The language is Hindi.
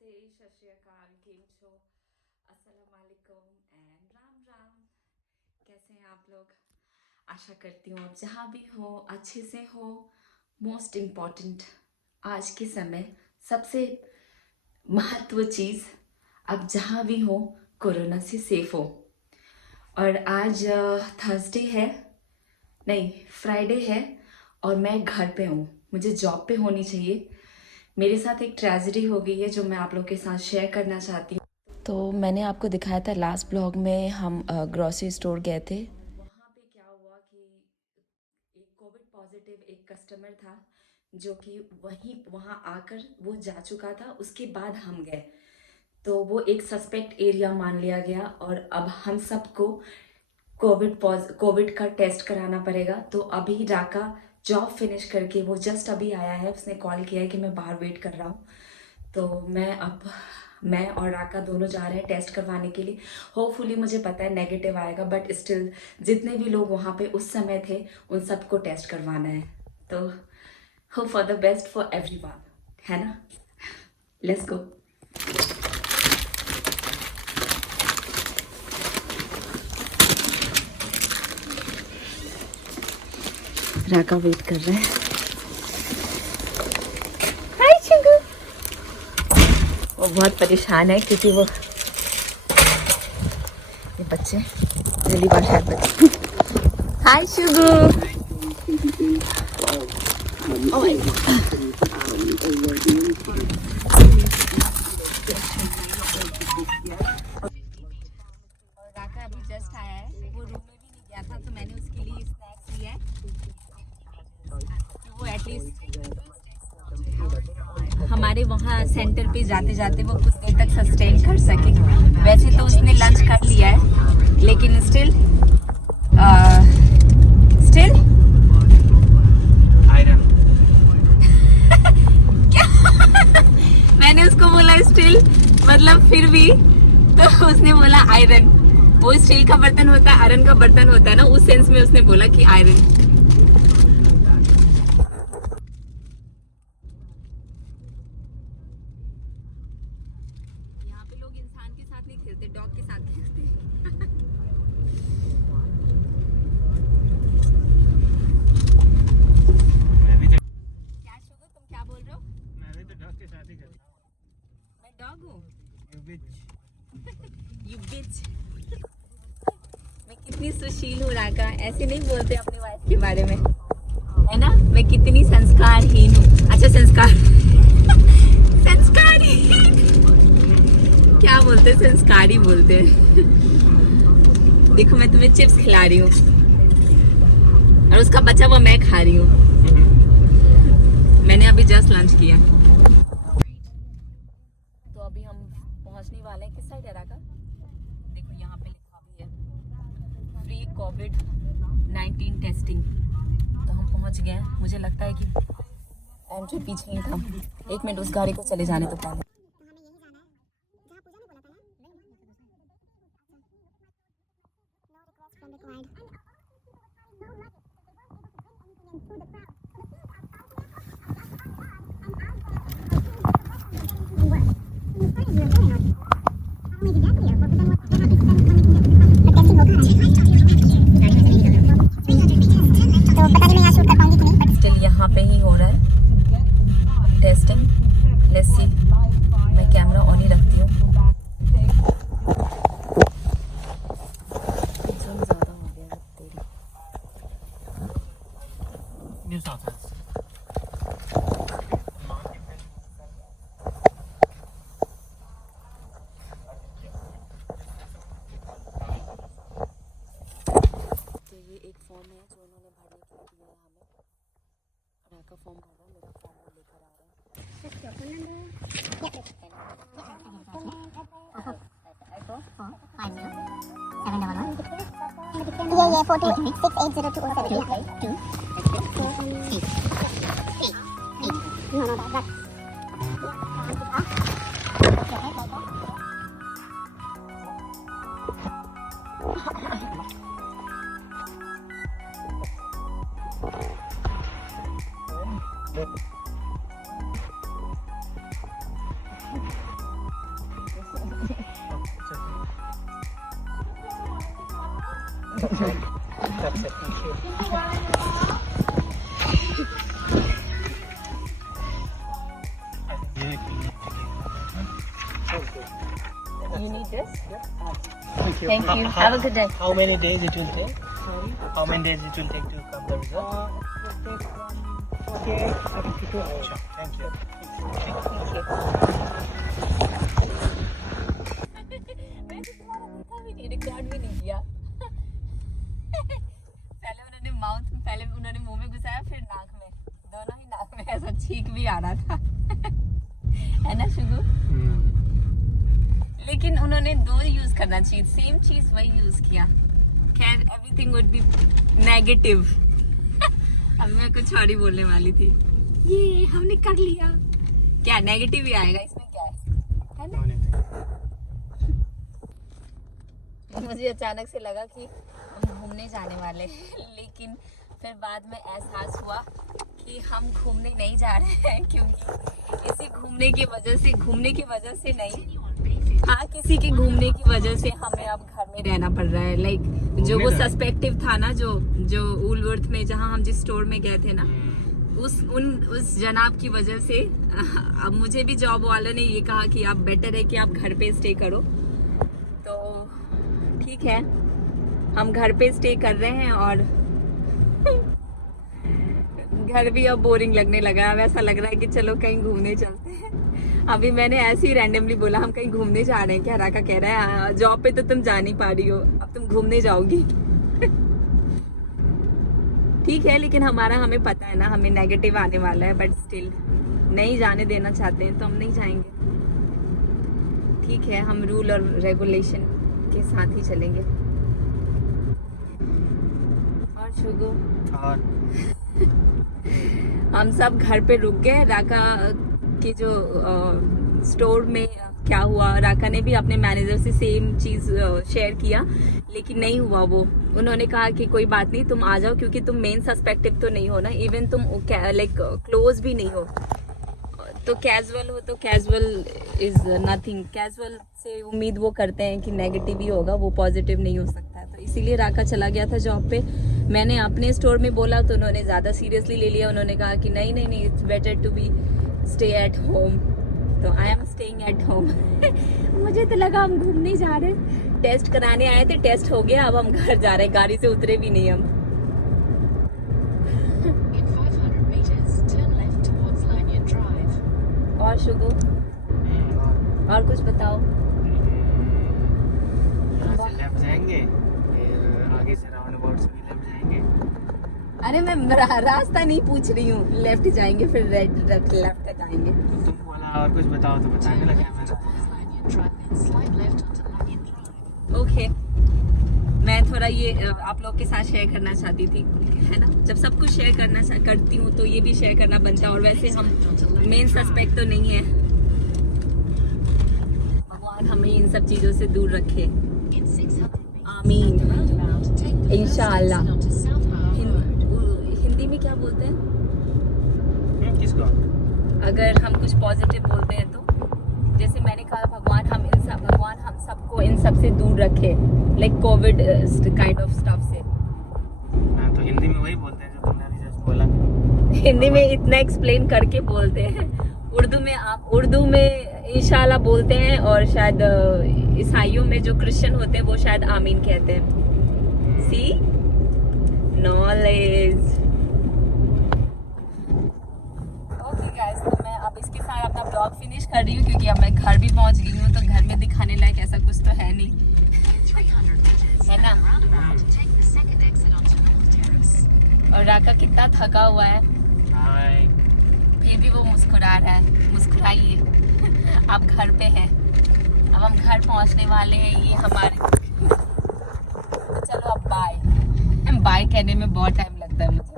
नमस्ते, सत श्री अकाल, केम छो, अस्सलाम वालेकुम एंड राम राम। कैसे हैं आप लोग? आशा करती हूँ आप जहाँ भी हो अच्छे से हो। मोस्ट इम्पॉर्टेंट आज के समय सबसे महत्व चीज़, आप जहाँ भी हो कोरोना से सेफ हो। और आज थर्सडे है, नहीं फ्राइडे है, और मैं घर पे हूँ। मुझे जॉब पे होनी चाहिए। मेरे साथ एक ट्रेजेडी हो गई है जो मैं आप लोग के साथ शेयर करना चाहती हूँ। तो मैंने आपको दिखाया था लास्ट ब्लॉग में, हम ग्रॉसरी स्टोर गए थे। वहाँ पे क्या हुआ कि एक कोविड पॉजिटिव एक कस्टमर था जो कि वहाँ आकर वो जा चुका था। उसके बाद हम गए तो वो एक सस्पेक्ट एरिया मान लिया गया, और अब हम सबको कोविड का टेस्ट कराना पड़ेगा। तो अभी राका जॉब फिनिश करके वो जस्ट अभी आया है, उसने कॉल किया है कि मैं बाहर वेट कर रहा हूँ। तो मैं और राका दोनों जा रहे हैं टेस्ट करवाने के लिए। होपफुली मुझे पता है नेगेटिव आएगा, बट स्टिल जितने भी लोग वहाँ पे उस समय थे उन सबको टेस्ट करवाना है। तो hope for the best for everyone, है ना? Let's go. राका वेट कर रहा है। हाय चिंगू। वो बहुत परेशान है क्योंकि ये बच्चे पहली बार शायद बच्चे। हाय शुगू। Oh my God. और राका अभी जस्ट आया है, वो रूम में भी नहीं गया था, तो मैंने उसके लिए स्नैक्स लिया है कि वो एटलीस्ट हमारे वहाँ सेंटर पे जाते जाते वो कुछ देर तक सस्टेन कर सके। वैसे तो उसने लंच कर लिया है, लेकिन स्टिल आयरन। क्या? मैंने उसको बोला स्टिल, मतलब फिर भी, तो उसने बोला आयरन। वो स्टील का बर्तन होता है, आयरन का बर्तन होता है ना, उस सेंस में उसने बोला कि आयरन। यहाँ पे लोग इंसान के साथ नहीं खेलते, डॉग के साथ खेलते हैं। क्या शुगर, तुम क्या बोल रहे हो? मैं भी तो डॉग के साथ ही करता हूँ। मैं डॉग हूँ? You bitch. You bitch. मैं कितनी सुशील हूँ राका, ऐसे नहीं बोलते अपनी वाइफ के बारे में, है ना? मैं कितनी संस्कारहीन हूँ। अच्छा संस्कारहीन क्या बोलते हैं? संस्कारी बोलते हैं। देखो मैं तुम्हें चिप्स खिला रही हूँ और उसका बचा हुआ मैं खा रही हूँ। मैंने अभी जस्ट लंच किया। तो अभी हम पहुंचने वाले हैं। किस साइड है राका? देखो यहाँ पे लिखा भी है फ्री कोविड-19 टेस्टिंग। तो हम पहुंच गए हैं। मुझे लगता है कि एंट्री पीछे ही था। एक मिनट, उस गाड़ी को चले जाने तो पहले। स्टिल यहाँ पे ही हो रहा है टेस्टिंग। Let's see. मैं कैमरा ऑन ही रखती हूँ। ज़्यादा हो गया तेरी। New South Wales. तो ये एक फॉर्म है जो उन्होंने भरने के लिए दिया है हमें। राका फॉर्म भर रहा है, मेरा फॉर्म वो लेकर आ रहा है। ये 46802072. No, that's You need this? Thank you. Thank you. Have a good day. How many days it will take? How many days it will take to come the result? It will take 52 hours. Sure. Thank you. मैंने तुम्हारा देखा भी नहीं, रिकॉर्ड भी नहीं किया। पहले उन्होंने मुंह में घुसाया, फिर नाक में, दोनों ही नाक में, ऐसा छींक भी आ रहा था। है ना शुगु? लेकिन उन्होंने दो यूज करना चाहिए, सेम चीज वही यूज किया। खैर एवरीथिंग वुड बी नेगेटिव। अब मैं कुछ और ही बोलने वाली थी। ये हमने कर लिया, क्या नेगेटिव ही आएगा इसमें, क्या है ना? मुझे अचानक से लगा कि हम घूमने जाने वाले हैं, लेकिन फिर बाद में एहसास हुआ कि हम घूमने नहीं जा रहे हैं, क्योंकि इसी घूमने की वजह से नहीं, हाँ किसी के घूमने की वजह से हमें अब घर में रहना पड़ रहा है। लाइक जो वो सस्पेक्टिव था ना, जो वुलवर्थ में जहाँ हम जिस स्टोर में गए थे ना, उस जनाब की वजह से अब मुझे भी जॉब वालों ने ये कहा कि आप बेटर है कि आप घर पे स्टे करो। तो ठीक है, हम घर पे स्टे कर रहे हैं और घर भी अब बोरिंग लगने लगा है। ऐसा लग रहा है कि चलो कहीं घूमने चलते हैं। अभी मैंने ऐसे ही रैंडमली बोला हम कहीं घूमने जा रहे हैं क्या, राका कह रहा है जॉब पे तो तुम जा नहीं पा रही हो, अब तुम घूमने जाओगी। ठीक है, लेकिन हमें पता है ना हमें नेगेटिव आने वाला है, बट स्टिल नहीं जाने देना चाहते हैं तो हम नहीं जाएंगे। ठीक है, हम रूल और रेगुलेशन के साथ ही चलेंगे। और शुगु और हम सब घर पे रुक गए। राका के जो स्टोर में क्या हुआ, राका ने भी अपने मैनेजर से सेम चीज़ शेयर किया, लेकिन नहीं हुआ वो। उन्होंने कहा कि कोई बात नहीं, तुम आ जाओ, क्योंकि तुम मेन सस्पेक्टिव तो नहीं हो ना, इवन तुम लाइक क्लोज भी नहीं हो, तो कैजुअल हो, तो कैजुअल इज नथिंग। कैजुअल से उम्मीद वो करते हैं कि नेगेटिव ही होगा, वो पॉजिटिव नहीं हो सकता है। तो इसीलिए राका चला गया था जॉब पे। मैंने अपने स्टोर में बोला तो उन्होंने ज़्यादा सीरियसली ले लिया। उन्होंने कहा कि नहीं, it's better to be stay at home. तो I am staying at home. मुझे तो लगा हम घूमने जा रहे हैं, टेस्ट कराने आए थे, टेस्ट हो गया, अब हम घर जा रहे हैं, गाड़ी से उतरे भी नहीं हम। और शुगु और कुछ बताओ। यहाँ से लेफ्ट जाएंगे, फिर आगे से राउंड अबाउट से भी लेफ्ट जाएंगे। अरे मैं रास्ता नहीं पूछ रही हूँ, लेफ्ट जाएंगे फिर लेफ्ट जाएंगे। तुम बोला और कुछ बताओ तो बताने लगा मेरा। ओके, मैं थोड़ा ये आप लोग के साथ शेयर करना चाहती थी, है ना। जब सब कुछ शेयर करती हूँ तो ये भी शेयर करना बनता है। और वैसे हम मेन सस्पेक्ट तो नहीं है, भगवान हमें इन सब चीज़ों से दूर रखे, आमीन, इंशाअल्लाह। हिंदी में क्या बोलते हैं किसको? अगर हम कुछ पॉजिटिव बोलते हैं तो? जैसे मैंने कहा भगवान हम सबको इन सब से दूर रखे, like Covid kind of stuff से। हाँ, तो हिंदी में वही बोलते हैं जो तुमने अभी जस्ट बोला। हिंदी में इतना एक्सप्लेन करके बोलते हैं, उर्दू में इंशाल्लाह बोलते हैं, और शायद ईसाइयों में जो क्रिश्चियन होते हैं वो शायद आमीन कहते हैं। सी नॉलेज। ओके गाइस, तो मैं अब इसके साथ अपना ब्लॉग फिनिश कर रही हूँ, क्योंकि अब मैं घर भी पहुँच गई हूँ, तो घर में दिखाने लायक ऐसा कुछ तो है नहीं, है ना। और राका कितना थका हुआ है, फिर भी वो मुस्कुरा रहा है। मुस्कुराइए, आप घर पे हैं, अब हम घर पहुंचने वाले हैं। ये हमारे तो चलो अब बाय कहने में बहुत टाइम लगता है मुझे।